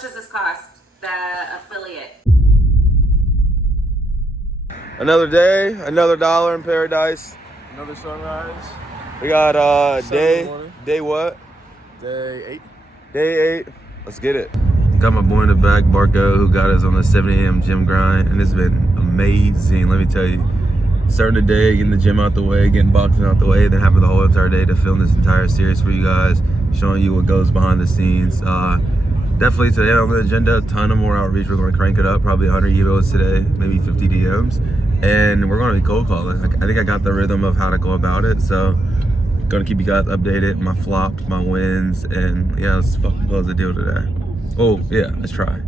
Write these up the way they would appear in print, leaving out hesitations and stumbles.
much does this cost, the affiliate? Another day, another dollar in paradise. Another sunrise. We got Day what? Day 8. day 8. Let's get it. Got my boy in the back, Barco, who got us on the 7 a.m. gym grind, and it's been amazing. Let me tell you. Starting the day, getting the gym out the way, getting boxing out the way, then having the whole entire day to film this entire series for you guys, showing you what goes behind the scenes. Definitely today on the agenda, a ton of more outreach. We're going to crank it up, probably 100 emails today, maybe 50 DMs, and we're going to be cold calling. I think I got the rhythm of how to go about it, so going to keep you guys updated, my flops, my wins, and yeah, let's fucking close the deal today. Oh, yeah, let's try.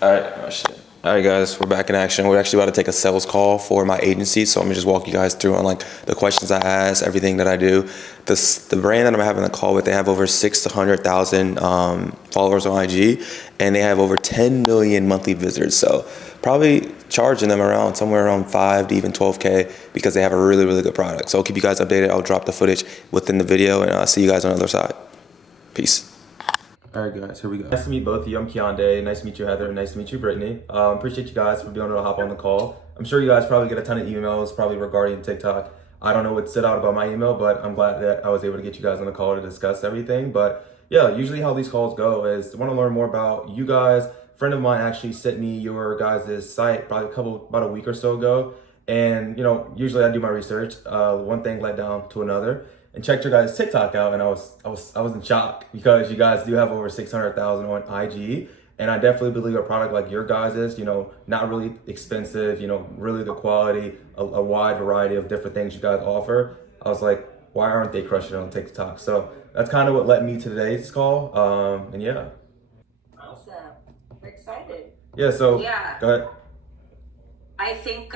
All right, oh shit. All right, guys, we're back in action. We're actually about to take a sales call for my agency, so I'm gonna just walk you guys through on like the questions I ask, everything that I do. The brand that I'm having a call with, they have over 600,000 followers on IG, and they have over 10 million monthly visitors. So probably charging them around somewhere around 5 to even 12K because they have a really, really good product. So I'll keep you guys updated. I'll drop the footage within the video, and I'll see you guys on the other side. Peace. All right, guys, here we go. Nice to meet both of you. I'm Keondae. Nice to meet you, Heather. Nice to meet you, Brittany. Appreciate you guys for being able to hop on the call. I'm sure you guys probably get a ton of emails, probably regarding TikTok. I don't know what stood out about my email, but I'm glad that I was able to get you guys on the call to discuss everything. But yeah, usually how these calls go is I want to learn more about you guys. A friend of mine actually sent me your guys' site probably about a week or so ago. And, you know, usually I do my research. One thing led down to another. And checked your guys' TikTok out, and I was in shock because you guys do have over 600,000 on IG, and I definitely believe a product like your guys' is, you know, not really expensive, you know, really good quality, a wide variety of different things you guys offer. I was like, why aren't they crushing it on TikTok? So that's kind of what led me to today's call, and yeah. Awesome. We're excited. Yeah. So Yeah. go ahead. I think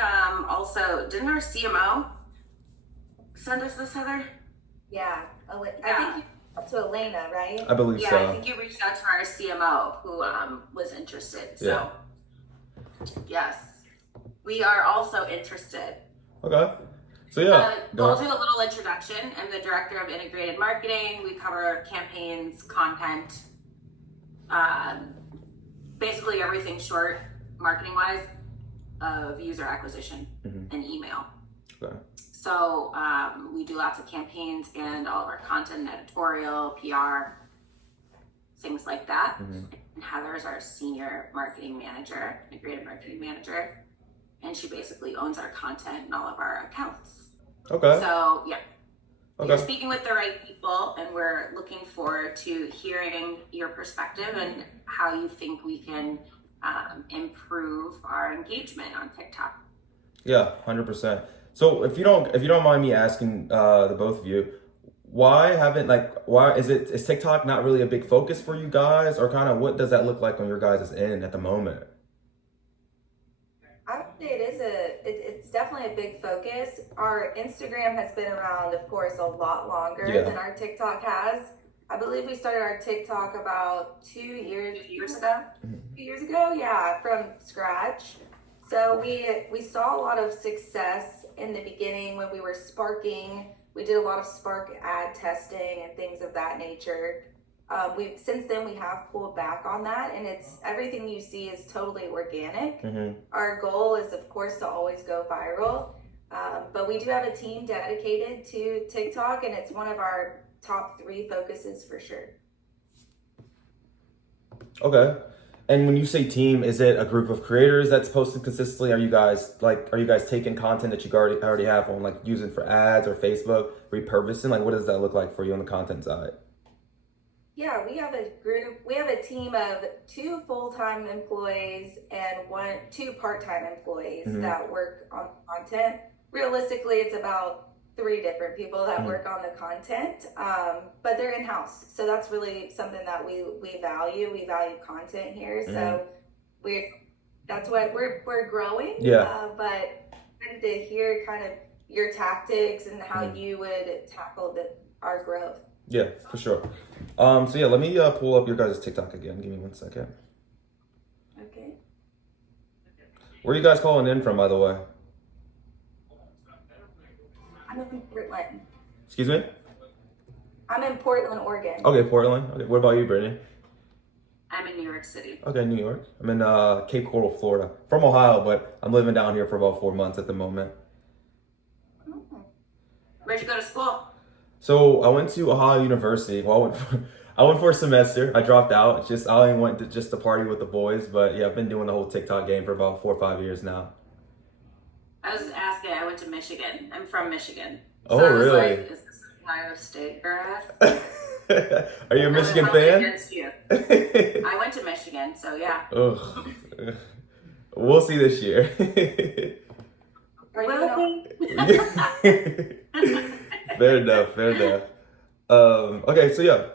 also, didn't our CMO send us this, Heather? Yeah, Yeah. I think you up to Elena, right? I believe Yeah, so. I think you reached out to our CMO who was interested. So, yes, we are also interested. Okay. So yeah. I'll do a little introduction. I'm the director of integrated marketing. We cover campaigns, content, basically everything short, marketing wise, of user acquisition and email. Okay. So we do lots of campaigns and all of our content, and editorial, PR, things like that. And Heather's our senior marketing manager, integrated marketing manager, and she basically owns our content and all of our accounts. Okay. So yeah, Okay. you're speaking with the right people, and we're looking forward to hearing your perspective and how you think we can improve our engagement on TikTok. Yeah, 100%. So if you don't mind me asking the both of you, why is TikTok not really a big focus for you guys, or kind of what does that look like on your guys' end at the moment? I would say it's definitely a big focus. Our Instagram has been around, of course, a lot longer than our TikTok has. I believe we started our TikTok about 2 years ago. 2 years ago, yeah, from scratch. So we saw a lot of success in the beginning when we were sparking. We did a lot of Spark ad testing and things of that nature. Since then we have pulled back on that, and it's everything you see is totally organic. Our goal is, of course, to always go viral, but we do have a team dedicated to TikTok, and it's one of our top 3 focuses for sure. Okay. And when you say team, is it a group of creators that's posted consistently? Are you guys taking content that you already have on, like, using for ads or Facebook, repurposing? Like, what does that look like for you on the content side? Yeah, we have a team of 2 full-time employees and 2 part-time employees that work on content. Realistically, it's about 3 different people that work on the content, but they're in-house. So that's really something that we value. We value content here. So we're growing. Yeah. But I wanted to hear kind of your tactics and how you would tackle our growth. Yeah, for sure. So yeah, let me pull up your guys' TikTok again. Give me 1 second. Okay. Where are you guys calling in from, by the way? I'm in Portland. Excuse me? I'm in Portland, Oregon. Okay, Portland. Okay, what about you, Brittany? I'm in New York City. Okay, New York. I'm in Cape Coral, Florida. From Ohio, but I'm living down here for about 4 months at the moment. Where'd you go to school? So I went to Ohio University. Well, I went for a semester. I dropped out. I only went to just to party with the boys. But yeah, I've been doing the whole TikTok game for about 4 or 5 years now. I was asking. I went to Michigan. I'm from Michigan. Oh, I was really? like, is this Ohio State grad? Are you a Michigan I'm really fan? against you. I went to Michigan, so yeah. Ugh. We'll see this year. Are you gonna, Fair enough. Okay, so yeah,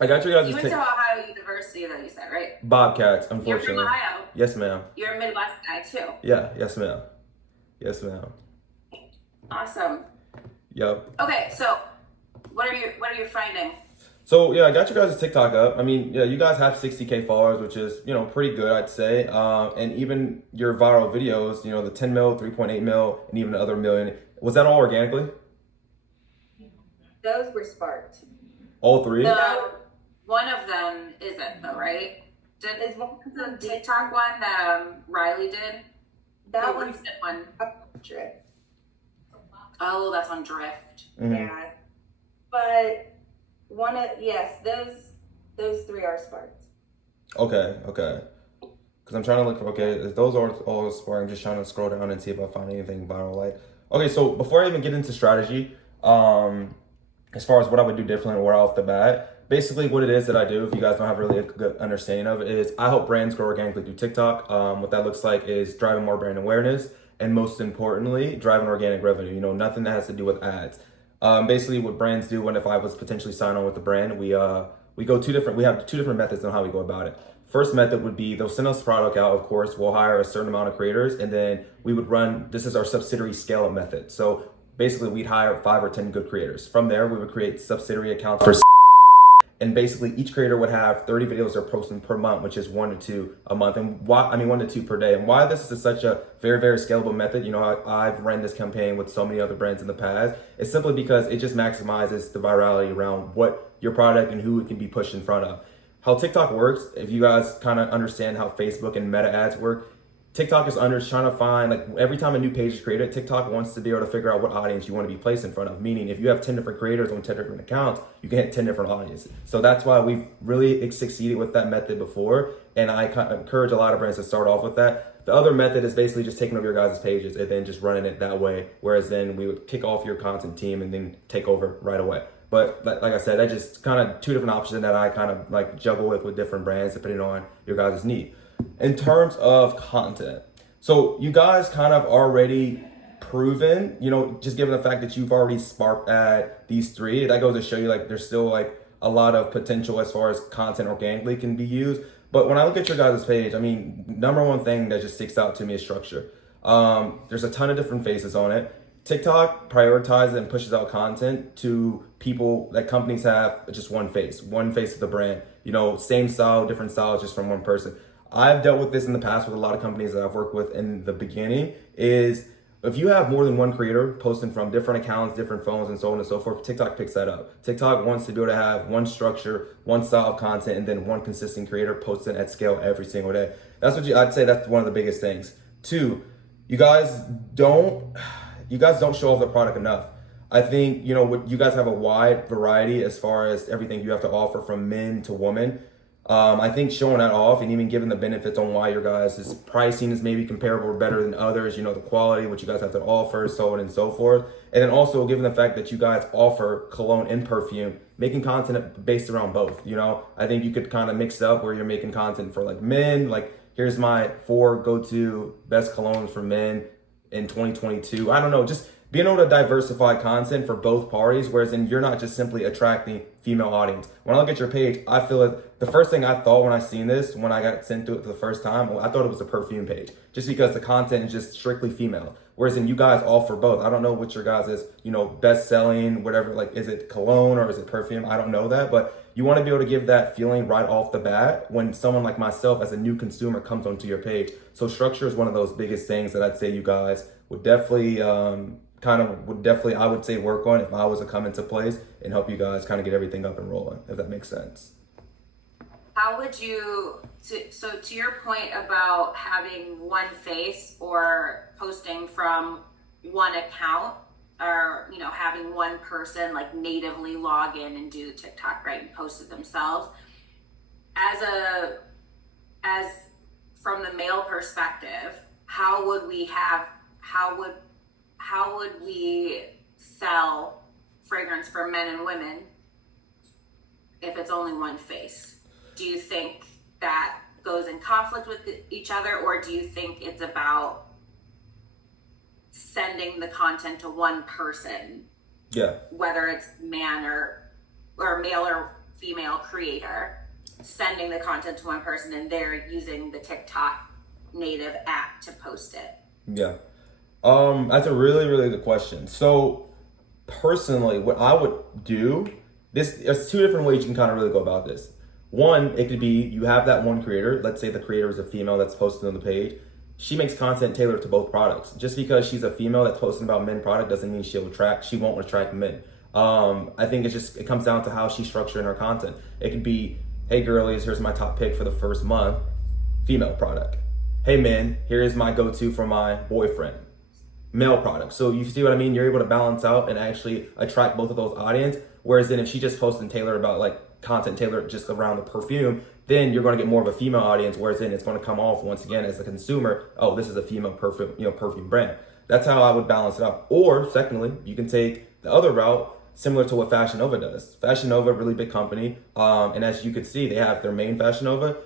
I got you guys. You went to Ohio University, though, you said, right? Bobcats, You're unfortunately. from Ohio. Yes, ma'am. You're a Midwest guy, too. Yeah, yes, ma'am. Yes, ma'am. Awesome. Yep. Okay, so what are you finding? So yeah, I got you guys' TikTok up. I mean, yeah, you guys have 60K followers, which is, pretty good, I'd say. And even your viral videos, the 10 mil, 3.8 mil, and even the other million. Was that all organically? those were sparked. All three? One of them isn't, though, right? Is one of The them TikTok one that Riley did? that The one's recent one. drift. Oh, that's on Drift. Mhm. Yeah. But those three are sparked. Okay. Because I'm trying to look. Okay, if those are all square, I'm just trying to scroll down and see if I find anything viral. Okay, so before I even get into strategy, as far as what I would do differently right off the bat, basically what it is that I do, if you guys don't have really a good understanding of it, is I help brands grow organically through TikTok. What that looks like is driving more brand awareness, and most importantly, driving organic revenue. Nothing that has to do with ads. Basically, what brands do if I was potentially signing on with the brand, we have two different methods on how we go about it. First method would be they'll send us product out, of course, we'll hire a certain amount of creators, and then we would this is our subsidiary scale up method. So basically we'd hire 5 or 10 good creators. From there, we would create subsidiary accounts for and basically each creator would have 30 videos they're posting per month, which is 1 to 2 a month, and 1 to 2 per day. And why this is such a very, very scalable method, I've ran this campaign with so many other brands in the past, it's simply because it just maximizes the virality around what your product and who it can be pushed in front of. How TikTok works, if you guys kind of understand how Facebook and Meta ads work, TikTok is trying to find, every time a new page is created, TikTok wants to be able to figure out what audience you want to be placed in front of. Meaning, if you have 10 different creators on 10 different accounts, you can hit 10 different audiences. So that's why we've really succeeded with that method before. And I encourage a lot of brands to start off with that. The other method is basically just taking over your guys' pages and then just running it that way. Whereas then we would kick off your content team and then take over right away. But like I said, that's just kind of two different options that I kind of juggle with different brands depending on your guys' need. In terms of content, so you guys kind of already proven, just given the fact that you've already sparked at these 3, that goes to show you there's still a lot of potential as far as content organically can be used. But when I look at your guys' page, number one thing that just sticks out to me is structure. There's a ton of different faces on it. TikTok prioritizes and pushes out content to people that companies have just one face of the brand. Same style, different styles, just from one person. I've dealt with this in the past with a lot of companies that I've worked with in the beginning, is if you have more than one creator posting from different accounts, different phones, and so on and so forth, TikTok picks that up. TikTok wants to be able to have one structure, one style of content, and then one consistent creator posting at scale every single day. I'd say that's one of the biggest things. 2, you guys don't show off the product enough. I think, you guys have a wide variety as far as everything you have to offer from men to women. I think showing that off and even giving the benefits on why your guys' pricing is maybe comparable or better than others, the quality, what you guys have to offer, so on and so forth. And then also given the fact that you guys offer cologne and perfume, making content based around both, I think you could kind of mix up where you're making content for men, here's my 4 go-to best colognes for men in 2022. I don't know, just being able to diversify content for both parties, whereas then you're not just simply attracting female audience. When I look at your page, I feel the first thing I thought when I seen this, when I got sent to it for the first time, I thought it was a perfume page, just because the content is just strictly female. Whereas then you guys offer both. I don't know what your guys is, best selling, whatever, is it cologne or is it perfume? I don't know that, but you want to be able to give that feeling right off the bat when someone like myself as a new consumer comes onto your page. So structure is one of those biggest things that I'd say you guys would definitely, I would say work on if I was to come into place and help you guys kind of get everything up and rolling, if that makes sense. How would you, so to your point about having one face or posting from one account, or, you know, having one person like natively log in and do the TikTok, right, and post it themselves, as from the male perspective, how would we sell fragrance for men and women if it's only one face? Do you think that goes in conflict with each other, or do you think it's about sending the content to one person? Yeah. Whether it's man or male or female creator, sending the content to one person and they're using the TikTok native app to post it. Yeah. That's a really, really good question. So personally, what I would do, there's two different ways you can kind of really go about this. One, it could be you have that one creator. Let's say the creator is a female that's posted on the page. She makes content tailored to both products. Just because she's a female that's posting about men product doesn't mean she won't attract men. I think it comes down to how she's structuring her content. It could be, hey girlies, here's my top pick for the first month, female product. Hey men, here's my go-to for my boyfriend, male product. So you see what I mean? You're able to balance out and actually attract both of those audience. Whereas then if she just posts and tailor about like content tailored just around the perfume, then you're going to get more of a female audience. Whereas then it's going to come off once again as a consumer, oh, this is a female perfume brand. That's how I would balance it out. Or secondly, you can take the other route, similar to what Fashion Nova does. Fashion Nova, really big company. And as you could see, they have their main Fashion Nova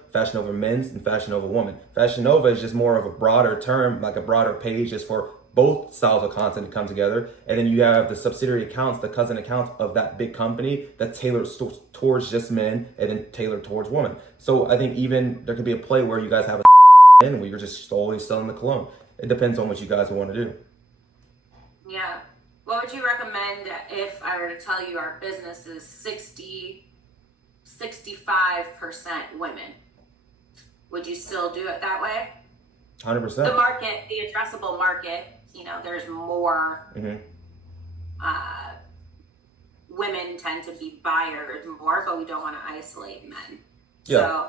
Men's, and Fashion Nova Woman. Fashion Nova is just more of a broader term, like a broader page just for both styles of content to come together. And then you have the subsidiary accounts, the cousin accounts of that big company that's tailored towards just men and then tailored towards women. So I think even there could be a play where you guys have a in where you're just always selling the cologne. It depends on what you guys want to do. Yeah. What would you recommend if I were to tell you our business is 65% women? Would you still do it that way? 100%. The market, the addressable market, you know, there's more, women tend to be buyers more, but we don't want to isolate men. Yeah. So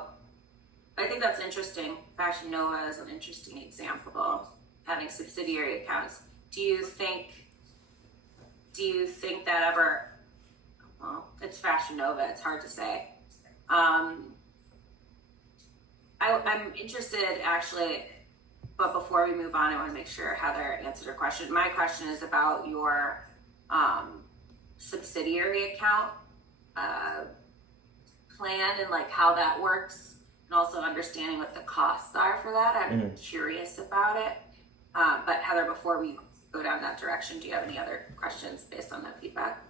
I think that's interesting. Fashion Nova is an interesting example, having subsidiary accounts. Do you think that ever, well, it's Fashion Nova, it's hard to say. I'm interested actually, but before we move on, I want to make sure Heather answered her question. My question is about your subsidiary account plan and like how that works, and also understanding what the costs are for that. I'm curious about it. But Heather, before we go down that direction, do you have any other questions based on that feedback?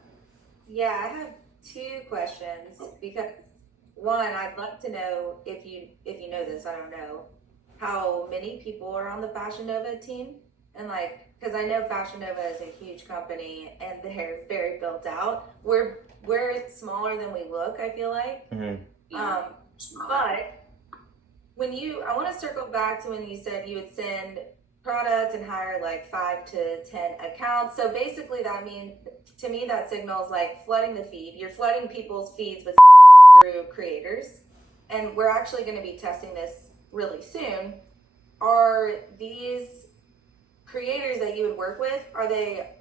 Yeah, I have two questions because one, I'd love to know if you know this, I don't know, how many people are on the Fashion Nova team, and like, because I know Fashion Nova is a huge company and they're very built out. We're smaller than we look, I feel like. But when I want to circle back to when you said you would send product and hire like 5 to 10 accounts. So basically that means, to me, that signals like flooding the feed. You're flooding people's feeds with through creators. And we're actually going to be testing this really soon. Are these creators that you would work with, are they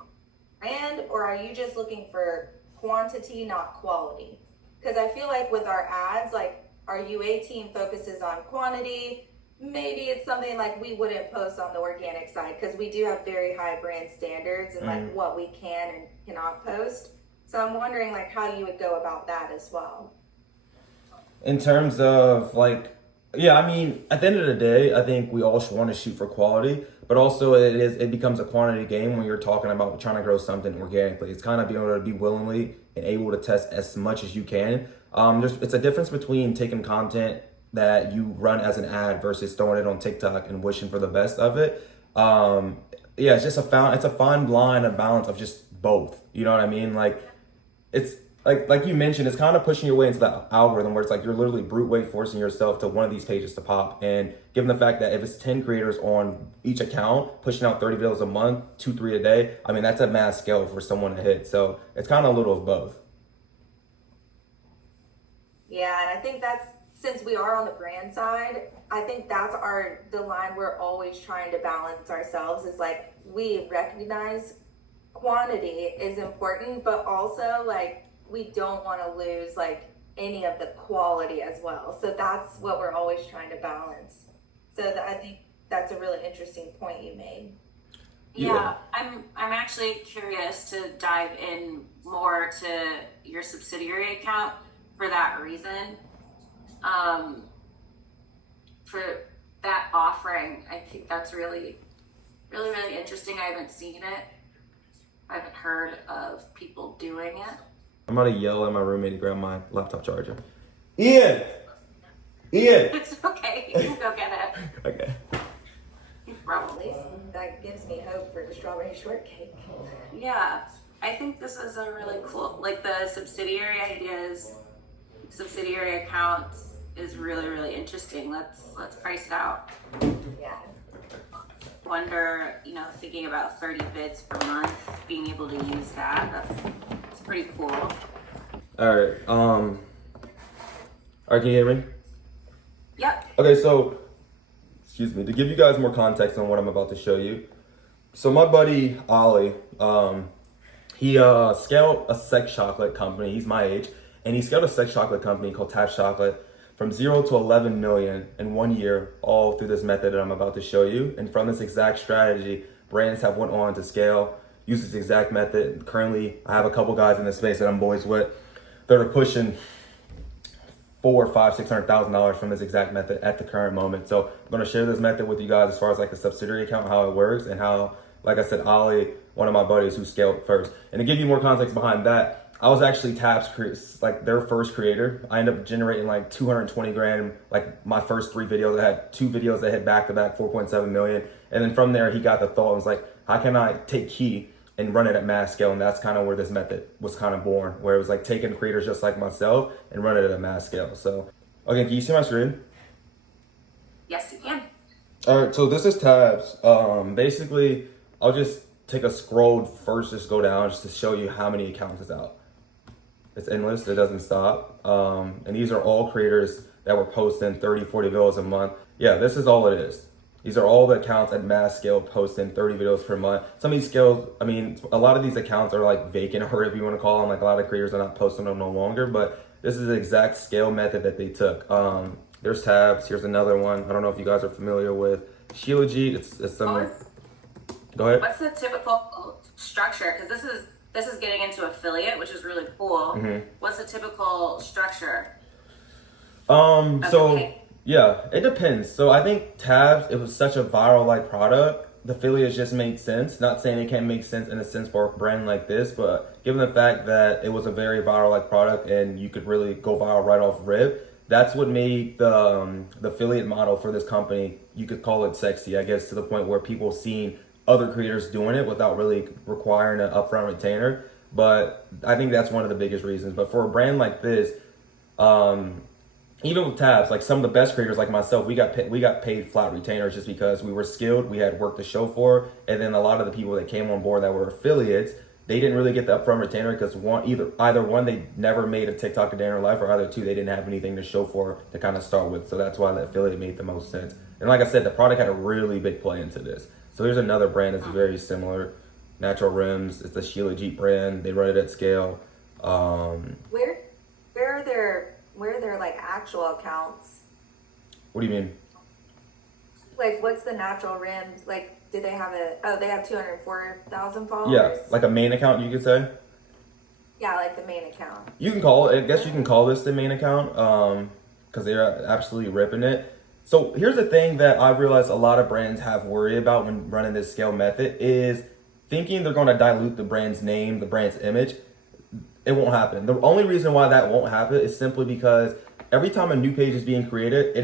brand, or are you just looking for quantity, not quality? Because I feel like with our ads, like our UA team focuses on quantity. Maybe it's something like we wouldn't post on the organic side because we do have very high brand standards and like what we can and cannot post. So I'm wondering like how you would go about that as well. In terms of like, yeah, I mean, at the end of the day, I think we all want to shoot for quality, but also it becomes a quantity game when you're talking about trying to grow something organically. It's kind of being able to be willingly and able to test as much as you can. It's a difference between taking content that you run as an ad versus throwing it on TikTok and wishing for the best of it. It's just it's a fine line and balance of just both. You know what I mean? Like it's like you mentioned, it's kind of pushing your way into the algorithm where it's like you're literally brute weight forcing yourself to one of these pages to pop. And given the fact that if it's 10 creators on each account pushing out 30 videos a month, 2-3 a day, I mean that's a mass scale for someone to hit. So it's kind of a little of both. Yeah, and I think that's since we are on the brand side, I think that's the line we're always trying to balance ourselves is like, we recognize quantity is important, but also like, we don't want to lose like any of the quality as well. So that's what we're always trying to balance. So I think that's a really interesting point you made. Yeah, I'm actually curious to dive in more to your subsidiary account for that reason. For that offering, I think that's really, really, really interesting. I haven't seen it. I haven't heard of people doing it. I'm gonna yell at my roommate to grab my laptop charger. Ian! It's okay. You can go get it. Okay. At least that gives me hope for the strawberry shortcake. Yeah, I think this is a really cool, like the subsidiary ideas, subsidiary accounts is really, really interesting. Let's price it out. Yeah. Wonder, thinking about 30 bids per month, being able to use that's pretty cool. All right. Can you hear me? Yep. Okay, so, excuse me, to give you guys more context on what I'm about to show you. So my buddy, Ollie, he scaled a sex chocolate company. He's my age. And he scaled a sex chocolate company called Tabs Chocolate from 0 to 11 million in 1 year, all through this method that I'm about to show you. And from this exact strategy, brands have went on to scale, use this exact method. Currently, I have a couple guys in this space that I'm boys with that are pushing $400,000, $500,000, $600,000 from this exact method at the current moment. So I'm going to share this method with you guys as far as like the subsidiary account, how it works, and how, like I said, Ollie, one of my buddies who scaled first. And to give you more context behind that, I was actually Tabs, like their first creator. I ended up generating like 220 grand, like my first 3 videos. I had 2 videos that hit back to back 4.7 million. And then from there, he got the thought, was like, how can I take Key and run it at mass scale? And that's kind of where this method was kind of born, where it was like taking creators just like myself and run it at a mass scale. So, okay, can you see my screen? Yes, you can. All right, so this is Tabs. Basically, I'll just take a scroll first, just go down just to show you how many accounts is out. It's endless, it doesn't stop. And these are all creators that were posting 30, 40 videos a month. Yeah, this is all it is. These are all the accounts at mass scale posting 30 videos per month. Some of these scales, I mean, a lot of these accounts are like vacant, or whatever you want to call them. Like a lot of creators are not posting them no longer, but this is the exact scale method that they took. There's Tabs, here's another one. I don't know if you guys are familiar with Shilajit. It's some, go ahead. What's the typical structure? Because this is getting into affiliate, which is really cool. Mm-hmm. What's the typical structure? Yeah, it depends. So I think Tabs, it was such a viral like product. The affiliates just made sense. Not saying it can't make sense in a sense for a brand like this, but given the fact that it was a very viral like product and you could really go viral right off rip, that's what made the affiliate model for this company, you could call it sexy, I guess, to the point where people seen other creators doing it without really requiring an upfront retainer. But I think that's one of the biggest reasons. But for a brand like this, even with Tabs, like some of the best creators like myself, we got paid flat retainers just because we were skilled, we had work to show for, and then a lot of the people that came on board that were affiliates, they didn't really get the upfront retainer because either one, they never made a TikTok a day in their life, or either 2, they didn't have anything to show for to kind of start with. So that's why the affiliate made the most sense. And like I said, the product had a really big play into this. So here's another brand that's very similar, Natural Rims. It's the Shilajit brand. They run it at scale. Where are their like actual accounts? What do you mean? Like, what's the Natural Rims? Like, do they have they have 204,000 followers? Yeah, like a main account, you could say. Yeah, like the main account. You can call it, I guess you can call this the main account, because they're absolutely ripping it. So here's the thing that I realized a lot of brands have worry about when running this scale method is thinking they're going to dilute the brand's name, the brand's image. It won't happen. The only reason why that won't happen is simply because every time a new page is being created,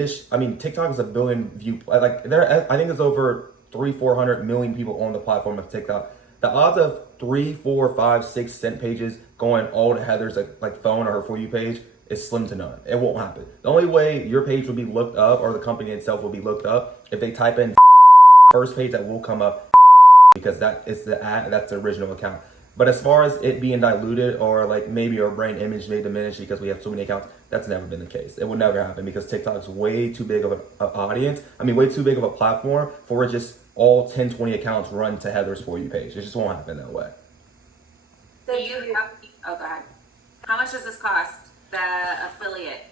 TikTok is a billion view, like I think there's over 300-400 million people on the platform of TikTok. The odds of 3, 4, 5, 6 cent pages going all to Heather's like phone or her For You page is slim to none. It won't happen. The only way your page will be looked up, or the company itself will be looked up, if they type in first page that will come up, because that is that's the original account. But as far as it being diluted, or like maybe our brand image may diminish because we have so many accounts, That's never been the case. It would never happen because TikTok's way too big of an audience. I mean, way too big of a platform for just all 10, 20 accounts run to Heather's For You page. It just won't happen that way. So you have, oh, go ahead. How much does this cost, the affiliate?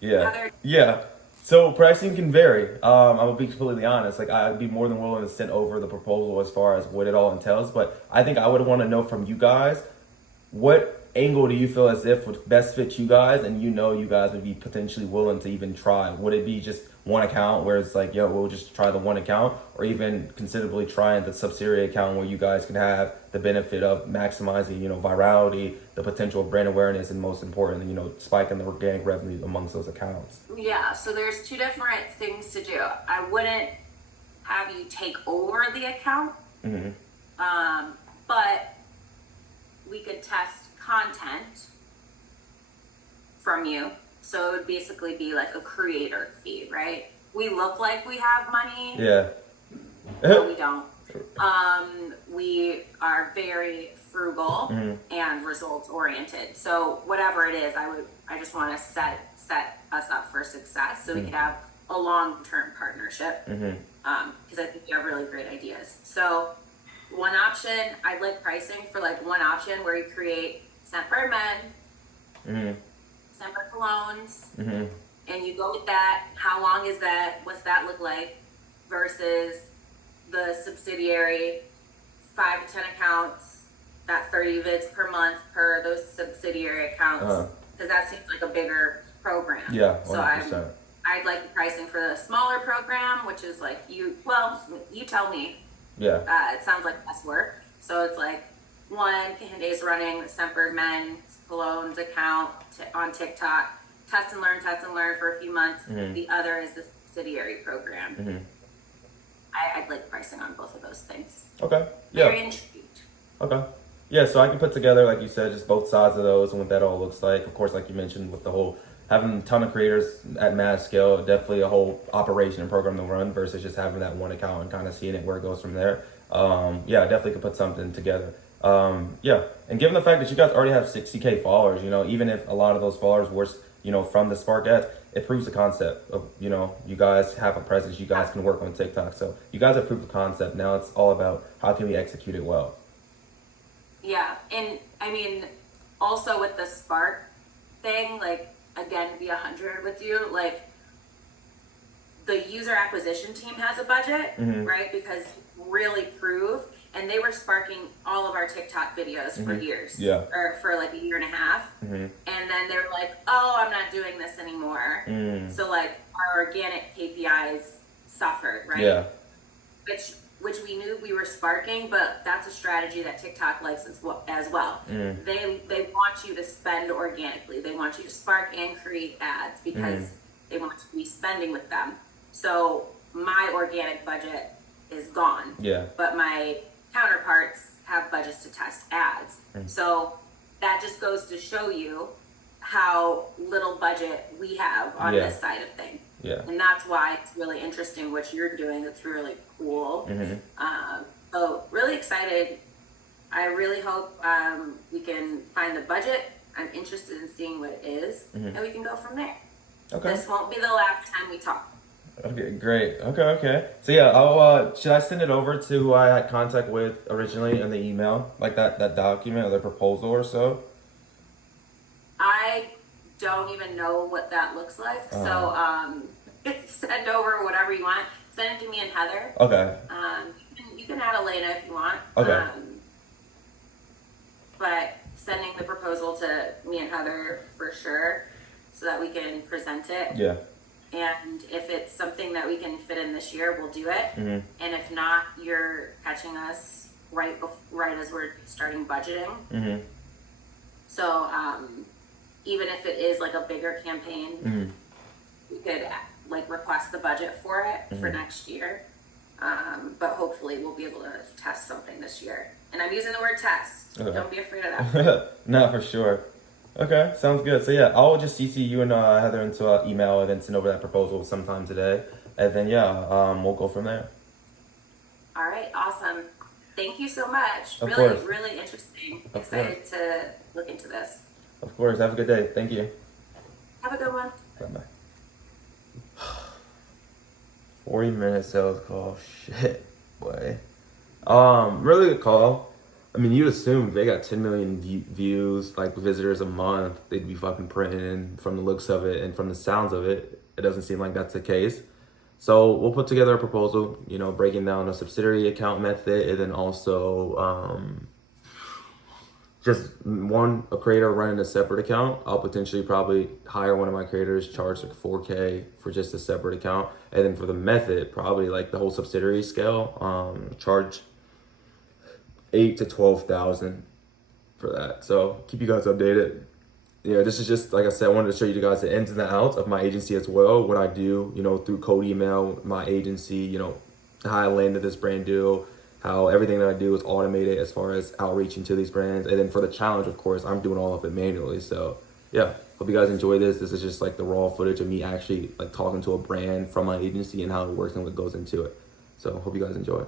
Yeah. Heather? Yeah. So pricing can vary. I will be completely honest. Like, I'd be more than willing to send over the proposal as far as what it all entails. But I think I would want to know from you guys, what angle do you feel as if would best fit you guys, and you guys would be potentially willing to even try? Would it be just one account where it's like, yo, we'll just try the one account, or even considerably trying the subsidiary account where you guys can have the benefit of maximizing, virality, the potential of brand awareness, and most importantly, spiking the organic revenue amongst those accounts? Yeah, so there's two different things to do. I wouldn't have you take over the account, but we could test content from you. So it would basically be like a creator fee, right? We look like we have money, Yeah. but we don't. We are very frugal and results oriented. So whatever it is, I just want to set us up for success so we could have a long-term partnership. Because I think you have really great ideas. So one option, I like pricing for like one option where you create Scentbird Men, Scentbird colognes, and you go with that. How long is that? What's that look like? Versus the subsidiary 5 to 10 accounts, that 30 vids per month per those subsidiary accounts, because that seems like a bigger program. Yeah, 100%. So I'd like the pricing for the smaller program, which is like you tell me. Yeah. It sounds like less work. So it's like one, Candace running the Scentbird Men's colognes account on TikTok, test and learn for a few months. The other is the subsidiary program. I'd like pricing on both of those things. Okay. Yeah. Very intrigued. Okay. Yeah, so I can put together, like you said, just both sides of those and what that all looks like. Of course, like you mentioned, with the whole having a ton of creators at mass scale, definitely a whole operation and program to run versus just having that one account and kind of seeing it where it goes from there. Yeah, I definitely could put something together. Yeah, and given the fact that you guys already have 60K followers, even if a lot of those followers were, from the Spark ads, it proves the concept of, you guys have a presence, you guys can work on TikTok. So you guys have proved the concept. Now it's all about how can we execute it well. Yeah, and I mean, also with the Spark thing, like, again, to be 100 with you, like, the user acquisition team has a budget, right? Because really prove, and they were sparking all of our TikTok videos for years, or for like a year and a half, and then they were like, "Oh, I'm not doing this anymore." So like our organic KPIs suffered, right? Yeah. Which we knew we were sparking, but that's a strategy that TikTok likes as well. They want you to spend organically. They want you to spark and create ads because they want you to be spending with them. So my organic budget is gone. Yeah. But my counterparts have budgets to test ads. So that just goes to show you how little budget we have on this side of things. Yeah. And that's why it's really interesting what you're doing. It's really cool. So really excited. I really hope we can find the budget. I'm interested in seeing what it is, and we can go from there. Okay. This won't be the last time we talk. Okay, great. Okay. So yeah, I'll should I send it over to who I had contact with originally in the email, like that document or the proposal or so? I don't even know what that looks like. So send over whatever you want. Send it to me and Heather. Okay. You can add Elena if you want. Okay. But sending the proposal to me and Heather for sure, so that we can present it. Yeah. And if it's something that we can fit in this year, we'll do it. And if not, you're catching us right as we're starting budgeting. So even if it is like a bigger campaign, we could like request the budget for it for next year. But hopefully we'll be able to test something this year. And I'm using the word test. Okay. Don't be afraid of that. No, for sure. Okay, sounds good. So yeah, I'll just CC you and Heather into an email and then send over that proposal sometime today. And then we'll go from there. All right, awesome. Thank you so much. Of Really, course. really interesting. Of Excited to look into this. Of course. Have a good day. Thank you. Have Have a good one. Bye-bye. 40-minute sales call. Shit, boy. Really good call. I mean, you'd assume they got 10 million views, like visitors a month, they'd be fucking printing in from the looks of it and from the sounds of it. It doesn't seem like that's the case. So we'll put together a proposal, you know, breaking down a subsidiary account method, and then also just a creator running a separate account. I'll potentially probably hire one of my creators, charge like $4K for just a separate account. And then for the method, probably like the whole subsidiary scale, charge 8 to 12,000 for that. So keep you guys updated. You know, this is just, like I said, I wanted to show you guys the ins and the outs of my agency as well. What I do, you know, through cold email, my agency, you know, how I landed this brand deal, how everything that I do is automated as far as outreaching to these brands. And then for the challenge, of course, I'm doing all of it manually. So yeah, hope you guys enjoy this. This is just like the raw footage of me actually like talking to a brand from my agency and how it works and what goes into it. So hope you guys enjoy.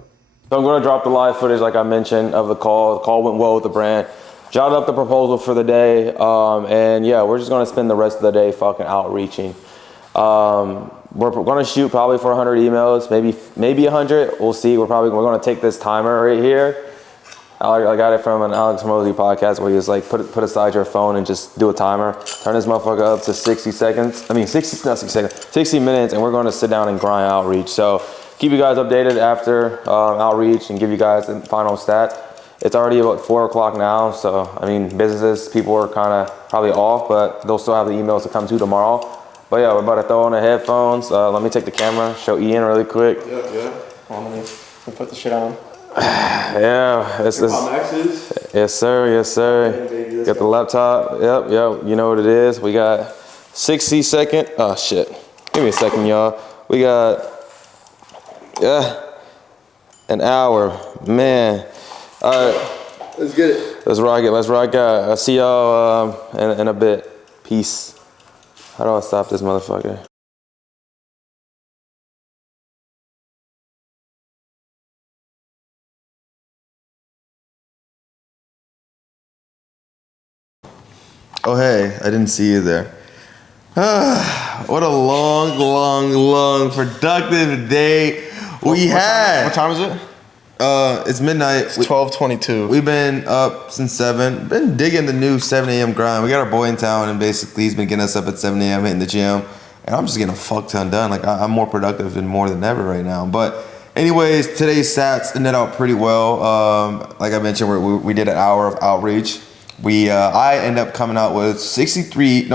So I'm going to drop the live footage, like I mentioned, of the call. The call went well with the brand. Jotted up the proposal for the day, and yeah, we're just going to spend the rest of the day fucking outreaching. We're going to shoot probably for 100 emails, maybe 100. We'll see. We're going to take this timer right here. I got it from an Alex Hormozi podcast where he was like, put aside your phone and just do a timer. Turn this motherfucker up to 60 seconds. I mean, 60 minutes, and we're going to sit down and grind outreach. So keep you guys updated after outreach and give you guys the final stat. It's already about 4 o'clock now, so I mean, businesses, people are kind of probably off, but they'll still have the emails to come to tomorrow. But yeah, we're about to throw on the headphones. Let me take the camera, show Ian really quick. Yeah. Let me put the shit on. Yeah, it's yes sir. Got the laptop. Yep. You know what it is. We got 60 second. Oh shit. Give me a second, y'all. We got an hour, man. All right, Let's get it. let's rock it. I'll see y'all in a bit. Peace. How do I stop this motherfucker? Oh, hey, I didn't see you there. What a long, productive day we had. What time is it? It's midnight. It's 12:22. We've been up since 7. Been digging the new 7 a.m. grind. We got our boy in town, and basically he's been getting us up at 7 a.m. hitting the gym. And I'm just getting a fuck ton done. Like, I'm more productive and more than ever right now. But anyways, today's stats net out pretty well. Like I mentioned, we did an hour of outreach. I end up coming out with 53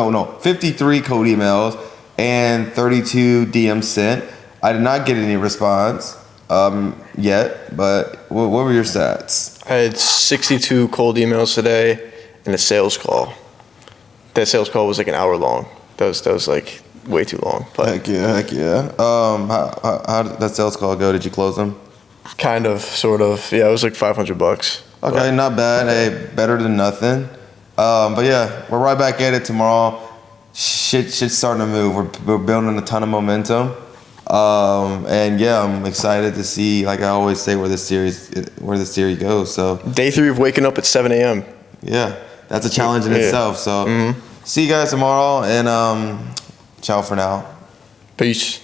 code emails and 32 DMs sent. I did not get any response yet, but what were your stats? I had 62 cold emails today and a sales call. That sales call was like an hour long. That was like way too long. But Heck yeah. How did that sales call go? Did you close them? kind of, sort of. Yeah, it was like $500. Okay, not bad. Hey, better than nothing. But yeah, we're right back at it tomorrow. Shit's starting to move. We're building a ton of momentum. And yeah, I'm excited to see, like I always say, where the series goes. So Day 3 of waking up at 7 a.m. yeah, that's a challenge in itself. So see you guys tomorrow, and ciao for now. Peace.